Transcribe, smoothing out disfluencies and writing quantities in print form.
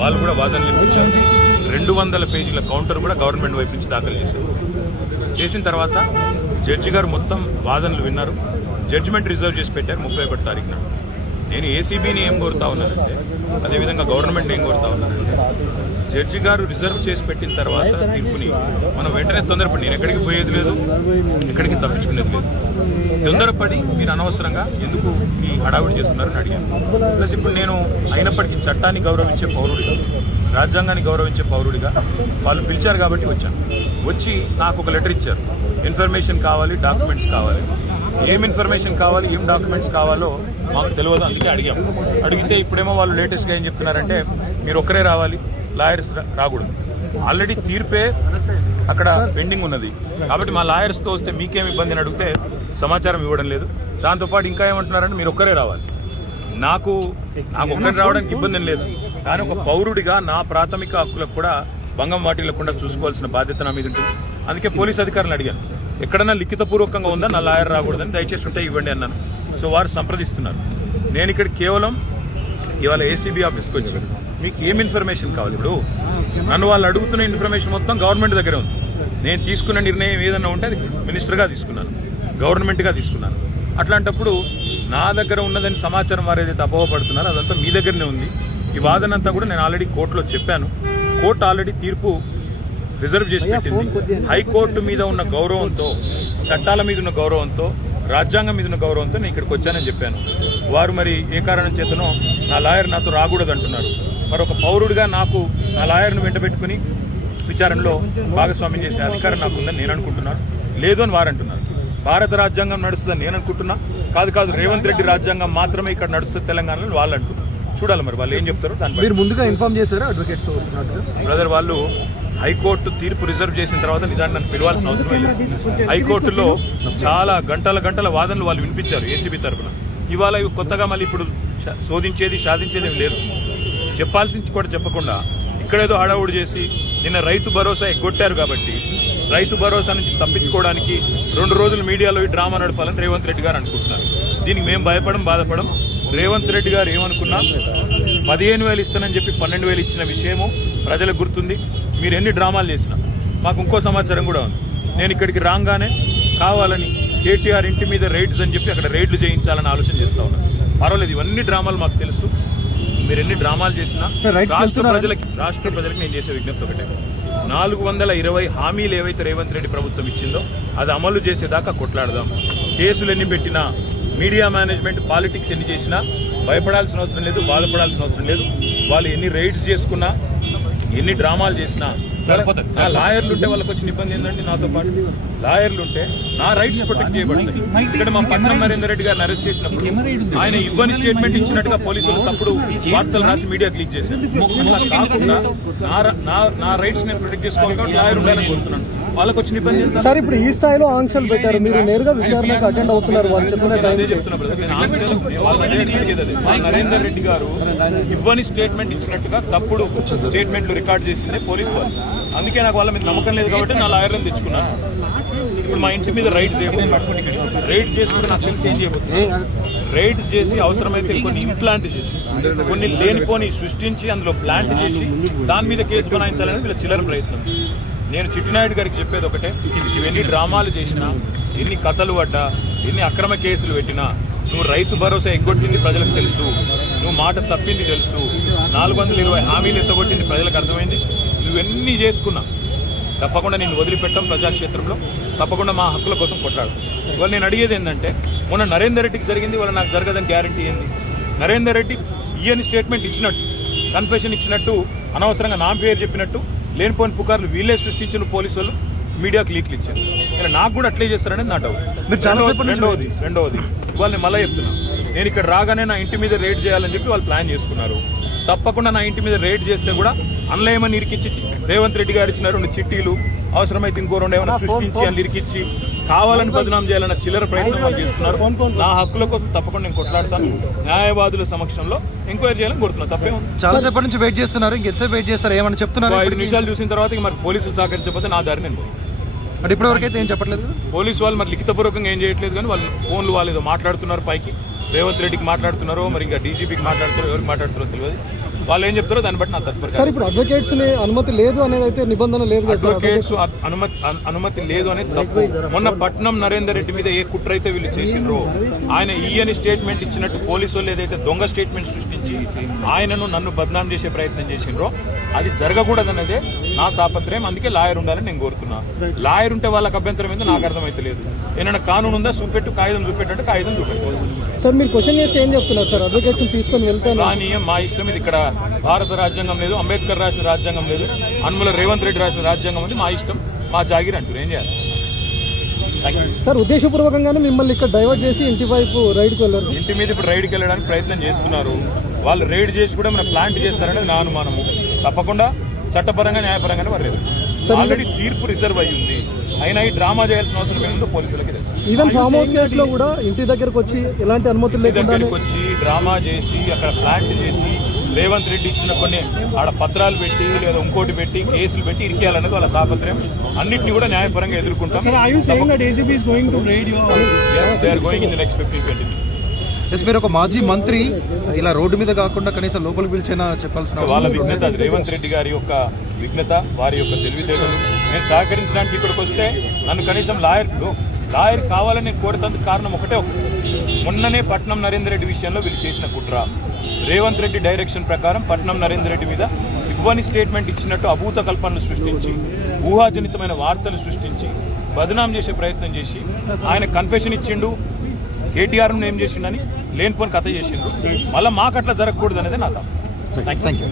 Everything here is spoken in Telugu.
వాళ్ళు కూడా వాదనలు వినిపించారు. 200 పేజీల కౌంటర్ కూడా గవర్నమెంట్ వైపు నుంచి దాఖలు చేశారు. చేసిన తర్వాత జడ్జి గారు మొత్తం వాదనలు విన్నారు. జడ్జిమెంట్ రిజర్వ్ చేసి పెట్టారు 31 తారీఖున. నేను ఏసీబీని ఏం కోరుతా ఉన్నానంటే, అదేవిధంగా గవర్నమెంట్ ఏం కోరుతా ఉన్నానంటే, జడ్జి గారు రిజర్వ్ చేసి పెట్టిన తర్వాత తీర్పుని మనం వెంటనే తొందరపడి, నేను ఎక్కడికి పోయేది లేదు, ఎక్కడికి తప్పించుకునేది లేదు, తొందరపడి మీరు అనవసరంగా ఎందుకు ఈ హడావుడి చేస్తున్నారని అడిగాను. ప్లస్ ఇప్పుడు నేను అయినప్పటికీ చట్టాన్ని గౌరవించే పౌరుడిగా, రాజ్యాంగాన్ని గౌరవించే పౌరుడిగా వాళ్ళు పిలిచారు కాబట్టి వచ్చాను. వచ్చి నాకు ఒక లెటర్ ఇచ్చారు, ఇన్ఫర్మేషన్ కావాలి, డాక్యుమెంట్స్ కావాలి. ఏం ఇన్ఫర్మేషన్ కావాలి, ఏం డాక్యుమెంట్స్ కావాలో మాకు తెలియదు, అందుకే అడిగాము. అడిగితే ఇప్పుడేమో వాళ్ళు లేటెస్ట్గా ఏం చెప్తున్నారంటే, మీరు ఒక్కరే రావాలి, లాయర్స్ రాకూడదు. ఆల్రెడీ తీర్పే అక్కడ పెండింగ్ ఉన్నది కాబట్టి మా లాయర్స్తో వస్తే మీకేం ఇబ్బంది అని అడిగితే సమాచారం ఇవ్వడం లేదు. దాంతోపాటు ఇంకా ఏమంటున్నారంటే, మీరు ఒక్కరే రావాలి. నాకు ఒక్కరే రావడానికి ఇబ్బంది లేదు, కానీ ఒక పౌరుడిగా నా ప్రాథమిక హక్కులకు కూడా భంగం వాటిల్లకుండా చూసుకోవాల్సిన బాధ్యత నా మీద ఉంటుంది. అందుకే పోలీస్ అధికారులను అడిగాను, ఎక్కడన్నా లిఖితపూర్వకంగా ఉందా నా లాయర్ రాకూడదని, దయచేసి ఉంటే ఇవ్వండి అన్నాను. సో వారు సంప్రదిస్తున్నారు. నేను ఇక్కడ కేవలం ఇవాళ ఏసీబీ ఆఫీస్కి వచ్చి మీకు ఏం ఇన్ఫర్మేషన్ కావాలి, ఇప్పుడు నన్ను వాళ్ళు అడుగుతున్న ఇన్ఫర్మేషన్ మొత్తం గవర్నమెంట్ దగ్గరే ఉంది. నేను తీసుకున్న నిర్ణయం ఏదన్నా ఉంటే అది మినిస్టర్గా తీసుకున్నాను, గవర్నమెంట్గా తీసుకున్నాను. అట్లాంటప్పుడు నా దగ్గర ఉన్నదని సమాచారం వారు ఏదైతే అపోహపడుతున్నారో అదంతా మీ దగ్గరనే ఉంది. ఈ వాదన అంతా కూడా నేను ఆల్రెడీ కోర్టులో చెప్పాను. కోర్టు ఆల్రెడీ తీర్పు రిజర్వ్ చేసి పెట్టింది. హైకోర్టు మీద ఉన్న గౌరవంతో, చట్టాల మీద ఉన్న గౌరవంతో, రాజ్యాంగం మీద ఉన్న గౌరవంతో నేను ఇక్కడికి వచ్చానని చెప్పాను. వారు మరి ఏ కారణం చేతనో నా లాయర్ నాతో రాకూడదు అంటున్నారు. మరి ఒక పౌరుడిగా నాకు నా లాయర్ను వెంటబెట్టుకుని విచారణలో భాగస్వామ్యం చేసే అధికారం నాకు ఉందని నేను అనుకుంటున్నాను. లేదు అని వారు అంటున్నారు. భారత రాజ్యాంగం నడుస్తుందని నేను అనుకుంటున్నా. కాదు రేవంత్ రెడ్డి రాజ్యాంగం మాత్రమే ఇక్కడ నడుస్తుంది తెలంగాణలో వాళ్ళు అంటున్నారు. చూడాలి మరి వాళ్ళు ఏం చెప్తారో. దాని మీరు ముందుగా ఇన్ఫార్మ్ చేశారా అడ్వకేట్స్ బ్రదర్? వాళ్ళు హైకోర్టు తీర్పు రిజర్వ్ చేసిన తర్వాత నిజాన్ని నన్ను పిలవాల్సిన అవసరం లేదు. హైకోర్టులో చాలా గంటల వాదనలు వాళ్ళు వినిపించారు ఏసీబీ తరఫున. ఇవాళ ఇవి కొత్తగా మళ్ళీ ఇప్పుడు సాధించేది లేదు. చెప్పాల్సింది కూడా చెప్పకుండా ఇక్కడేదో హడావుడి చేసి నిన్న రైతు భరోసా ఎగ్గొట్టారు కాబట్టి రైతు భరోసా నుంచి తప్పించుకోవడానికి 2 రోజులు మీడియాలో ఈ డ్రామా నడపాలని రేవంత్ రెడ్డి గారు అనుకుంటున్నారు. దీనికి మేము బాధపడం. రేవంత్ రెడ్డి గారు ఏమనుకున్నా 15,000 ఇస్తానని చెప్పి 12,000 ఇచ్చిన విషయము ప్రజలకు గుర్తుంది. మీరు ఎన్ని డ్రామాలు చేసినా మాకు ఇంకో సమాచారం కూడా ఉంది. నేను ఇక్కడికి రాగానే కావాలని కేటీఆర్ ఇంటి మీద రైడ్స్ అని చెప్పి అక్కడ రైడ్లు చేయించాలని ఆలోచన చేస్తా ఉన్నాను. పర్వాలేదు, ఇవన్నీ డ్రామాలు మాకు తెలుసు. మీరు ఎన్ని డ్రామాలు చేసినా రాష్ట్ర ప్రజలకి నేను చేసే విజ్ఞప్తి ఒకటే, 420 హామీలు ఏవైతే రేవంత్ రెడ్డి ప్రభుత్వం ఇచ్చిందో అది అమలు చేసేదాకా కొట్లాడదాం. కేసులు ఎన్ని పెట్టినా, మీడియా మేనేజ్మెంట్ పాలిటిక్స్ ఎన్ని చేసినా భయపడాల్సిన అవసరం లేదు, బాధపడాల్సిన అవసరం లేదు. వాళ్ళు ఎన్ని రైడ్స్ చేసుకున్నా, ఎన్ని డ్రామాలు చేసినా నా లాయర్లు ఉంటే వాళ్ళకి వచ్చిన ఇబ్బంది ఏంటంటే, నాతో పాటు లాయర్లు ఉంటే నా రైట్స్ ప్రొటెక్ట్ చేయబడతాయి. ఇక్కడ మా పట్నం నరేందర్ రెడ్డి గారిని అరెస్ట్ చేసినప్పుడు ఆయన ఇవ్వని స్టేట్మెంట్ ఇచ్చినట్టుగా పోలీసులు తప్పుడు వార్తలు రాసి మీడియాకి లీక్ చేశారు. కాకుండా నా రైట్స్ నేను ప్రొటెక్ట్ చేసుకోవాలి, లాయర్ ఉండాలని కోరుతున్నాను. వాళ్ళకి వచ్చిన ఇబ్బంది సార్. ఇప్పుడు ఈ స్థాయిలో ఆంక్షలు పెట్టారు, మీరు నేరుగా విచారణకు అటెండ్ అవుతున్నారు. వాళ్ళు చెప్పిన నరేందర్ రెడ్డి గారు ఇవ్వని స్టేట్మెంట్ ఇచ్చినట్టుగా తప్పుడు స్టేట్మెంట్లు రికార్డ్ చేసింది పోలీసు వాళ్ళు. అందుకే నాకు వాళ్ళ మీద నమ్మకం లేదు కాబట్టి నా లాయర్లను తెచ్చుకున్నాను. ఇప్పుడు మా ఇంటి మీద రైడ్స్ రైడ్స్ చేస్తుంటే నాకు తెలిసి ఏం చేయబోతుంది, రైడ్స్ చేసి అవసరమైతే కొన్ని ఇంప్లాంట్ చేసి కొన్ని లేనిపోని సృష్టించి అందులో ప్లాంట్ చేసి దాని మీద కేసు బనాయించాలని వీళ్ళ చిల్లర ప్రయత్నం. నేను చిట్టినాయుడు గారికి చెప్పేది ఒకటే, ఇవన్నీ డ్రామాలు చేసినా, ఎన్ని కథలు పడ్డా, ఎన్ని అక్రమ కేసులు పెట్టినా, నువ్వు రైతు భరోసా ఎగ్గొట్టింది ప్రజలకు తెలుసు, నువ్వు మాట తప్పింది తెలుసు, 420 హామీలు ఎత్తగొట్టింది ప్రజలకు అర్థమైంది. నువ్వెన్ని చేసుకున్నా తప్పకుండా నేను వదిలిపెట్టాం. ప్రజాక్షేత్రంలో తప్పకుండా మా హక్కుల కోసం కొట్లాడు. ఇవాళ నేను అడిగేది ఏంటంటే, మొన్న నరేందర్ రెడ్డికి జరిగింది, వాళ్ళ నాకు జరగదని గ్యారంటీ ఏంది? నరేందర్ రెడ్డి ఈయన స్టేట్మెంట్ ఇచ్చినట్టు, కన్ఫెషన్ ఇచ్చినట్టు, అనవసరంగా నా పేరు చెప్పినట్టు లేనిపోయిన పుకార్లు వీళ్ళే సృష్టించిన పోలీసులు మీడియాకు లీక్లు ఇచ్చారు. ఇలా నాకు కూడా అట్లే చేస్తారనేది నా డౌట్. రెండవది ఇవాళ నేను మళ్ళీ చెప్తున్నా, నేను ఇక్కడ రాగానే నా ఇంటి మీద రైడ్ చేయాలని చెప్పి వాళ్ళు ప్లాన్ చేసుకున్నారు. తప్పకుండా నా ఇంటి మీద రైడ్ చేస్తే కూడా అందులో ఏమని ఇరికిచ్చి, రేవంత్ రెడ్డి గారు ఇచ్చిన 2 చిట్టీలు, అవసరమైతే ఇంకో 2 ఏమైనా సృష్టించి అని ఇరికిచ్చి కావాలని బదనాం చేయాలన్న చిల్లర ప్రయత్నం వాళ్ళు చేస్తున్నారు. నా హక్కుల కోసం తప్పకుండా నేను కొట్లాడతాను. న్యాయవాదుల సమక్షంలో ఎంక్వైరీ చేయాలని కోరుతున్నాను. తప్పే ఉంది. చాలాసేపటి నుంచి వెయిట్ చేస్తున్నారు, ఇంకెంతసేపు వెయిట్ చేస్తారు? ఏమని చెప్తున్నారు? 5 నిమిషాలు చూసిన తర్వాత మరి పోలీసులు సహకరించకపోతే నా దారి నేను అంటే ఇప్పటివరకు అయితే ఏం చెప్పట్లేదు పోలీసు వాళ్ళు. మరి లిఖితపూర్వకంగా ఏం చేయట్లేదు, కానీ వాళ్ళు ఫోన్లు వాళ్ళు ఏదో మాట్లాడుతున్నారు పైకి. రేవంత్ రెడ్డికి మాట్లాడుతున్నారో, మరి ఇంకా డీజీపీకి మాట్లాడుతున్నారో, ఎవరికి మాట్లాడుతున్నారో తెలియదు. వాళ్ళు ఏం చెప్తారో దాన్ని బట్టి నా తదుపరి సార్ ఇప్పుడు అడ్వకేట్స్ ని అనుమతి లేదు అనేది అయితే నిబంధన లేదు కదా సార్. అడ్వకేట్స్ అనుమతి లేదు అనేది తప్పు. మొన్న పట్నం నరేందర్ రెడ్డి మీద ఏ కుట్ర అయితే వీళ్ళు చేసిండ్రో, ఆయన ఈయని స్టేట్మెంట్ ఇచ్చినట్టు పోలీసు వాళ్ళు ఏదైతే దొంగ స్టేట్మెంట్ సృష్టించి ఆయనను నన్ను బద్నాం చేసే ప్రయత్నం చేసిండ్రో అది జరగకూడదన్నదే నా తాపత్రయం. అందుకే లాయర్ ఉండాలని నేను కోరుతున్నా. లాయర్ ఉంటే వాళ్ళకి అభ్యంతరం ఏందో నాకు అర్థమైతే లేదు. ఏమైనా కానూన్ ఉందా చూపెట్టు, కాగితం చూపెట్టు కాగితం చూపెట్టు. సార్ మీరు క్వశ్చన్ చేస్తే ఏం చెప్తున్నారు సార్? అడ్వకేట్స్ తీసుకొని వెళ్తాను కానీ మా ఇష్టం ఇది. ఇక్కడ భారత రాజ్యాంగం లేదు, అంబేద్కర్ రాసిన రాజ్యాంగం లేదు, అనుమల రేవంత్ రెడ్డి రాసిన రాజ్యాంగం ఉంది. మా ఇష్టం, మా జాగిరి అంటారు. ఏం చేయాలి సార్? ఉద్దేశపూర్వకంగానే మిమ్మల్ని ఇక్కడ డైవర్ట్ చేసి ఇంటి వైపు రైడ్కి వెళ్ళారు. ఇంటి మీద ఇప్పుడు రైడ్కి వెళ్ళడానికి ప్రయత్నం చేస్తున్నారు. వాళ్ళు రైడ్ చేసి కూడా మన ప్లాంట్ చేస్తారనేది నా అనుమానము. తప్పకుండా చట్టపరంగా న్యాయపరంగానే పర్లేదు. ఆల్రెడీ తీర్పు రిజర్వ్ అయ్యి ఉంది. అయినా ఈ డ్రామా చేయాల్సిన అవసరం ఏముందో పోలీసులకి తెలుసు. ఈవెన్ ఫామ్ హౌస్ కేసులో కూడా ఇంటి దగ్గరకు వచ్చి ఎలాంటి అనుమతులు లేకుండా దగ్గరికి వచ్చి డ్రామా చేసి అక్కడ ప్లాంట్ చేసి రేవంత్ రెడ్డి ఇచ్చిన కొన్ని ఆడ పత్రాలు పెట్టి లేదా ఇంకోటి పెట్టి కేసులు పెట్టి ఇరికేయాలనేది వాళ్ళ తాపత్రయం. అన్నింటినీ కూడా న్యాయపరంగా ఎదుర్కొంటాం. Next 15-20 minutes. ఎస్, మీరు ఒక మాజీ మంత్రి ఇలా రోడ్డు మీద కాకుండా కనీసం లోపలికి పిలిచైనా చెప్పాల్సిన వాళ్ళ విఘ్నత, అది రేవంత్ రెడ్డి గారి యొక్క విఘ్నత, వారి యొక్క తెలివితేటలు. నేను సహకరించడానికి ఇక్కడికి వస్తే నన్ను కనీసం లాయర్ కావాలని నేను కోరుతందుకు కారణం ఒకటే. మొన్ననే పట్నం నరేందర్ రెడ్డి విషయంలో వీళ్ళు చేసిన కుట్ర, రేవంత్ రెడ్డి డైరెక్షన్ ప్రకారం పట్నం నరేందర్ రెడ్డి మీద ఇవ్వని స్టేట్మెంట్ ఇచ్చినట్టు అభూత కల్పనలు సృష్టించి, ఊహాజనితమైన వార్తలు సృష్టించి బదనాం చేసే ప్రయత్నం చేసి ఆయన కన్ఫెషన్ ఇచ్చిండు, కేటీఆర్ను ఏం చేసిండని లేనిపోని కథ చేసిండ్రు. మళ్ళీ మాకు అట్లా జరగకూడదు అనేది నా థ్యాంక్ యూ.